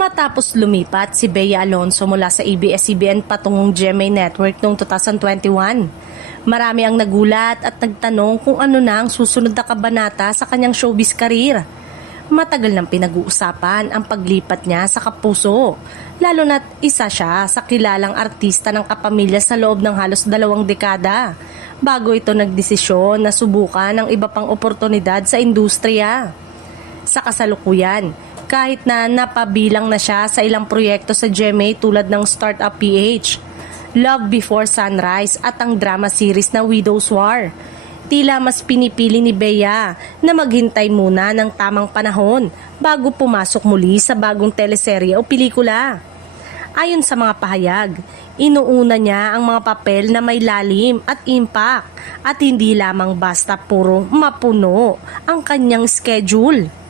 Matapos lumipat si Bea Alonzo mula sa ABS-CBN patungong GMA Network noong 2021, marami ang nagulat at nagtanong kung ano na ang susunod na kabanata sa kanyang showbiz career. Matagal nang pinag-uusapan ang paglipat niya sa Kapuso, lalo na't isa siya sa kilalang artista ng kapamilya sa loob ng halos 2 dekada, bago ito nagdesisyon na subukan ang iba pang oportunidad sa industriya. Sa kasalukuyan, kahit na napabilang na siya sa ilang proyekto sa GMA tulad ng Startup PH, Love Before Sunrise at ang drama series na Widow's War, tila mas pinipili ni Bea na maghintay muna ng tamang panahon bago pumasok muli sa bagong teleserye o pelikula. Ayon sa mga pahayag, inuuna niya ang mga papel na may lalim at impact at hindi lamang basta puro mapuno ang kanyang schedule.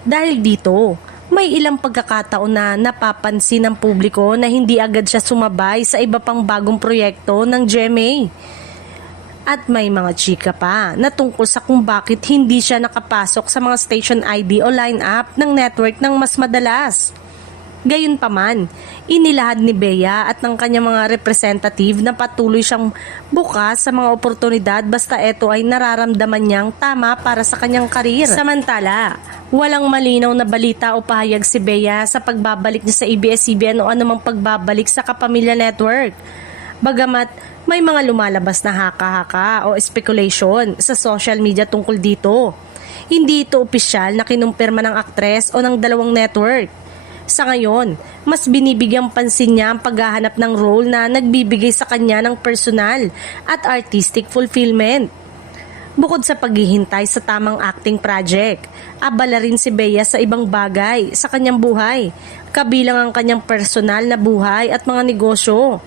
Dahil dito, may ilang pagkakataon na napapansin ng publiko na hindi agad siya sumabay sa iba pang bagong proyekto ng GMA. At may mga chika pa na tungkol sa kung bakit hindi siya nakapasok sa mga station ID o line-up ng network ng mas madalas. Gayunpaman, inilahad ni Bea at ng kanyang mga representative na patuloy siyang bukas sa mga oportunidad basta ito ay nararamdaman niyang tama para sa kanyang karir. Samantala, walang malinaw na balita o pahayag si Bea sa pagbabalik niya sa ABS-CBN o anumang pagbabalik sa Kapamilya Network. Bagamat may mga lumalabas na haka-haka o speculation sa social media tungkol dito, hindi ito opisyal na kinumpirma ng aktres o ng dalawang network. Sa ngayon, mas binibigyang pansin niya ang paghahanap ng role na nagbibigay sa kanya ng personal at artistic fulfillment. Bukod sa paghihintay sa tamang acting project, abala rin si Bea sa ibang bagay sa kanyang buhay, kabilang ang kanyang personal na buhay at mga negosyo.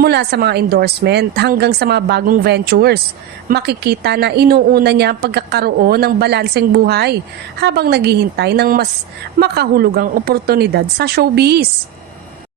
Mula sa mga endorsement hanggang sa mga bagong ventures, makikita na inuuna niya ang pagkakaroon ng balanseng buhay habang naghihintay ng mas makahulugang oportunidad sa showbiz.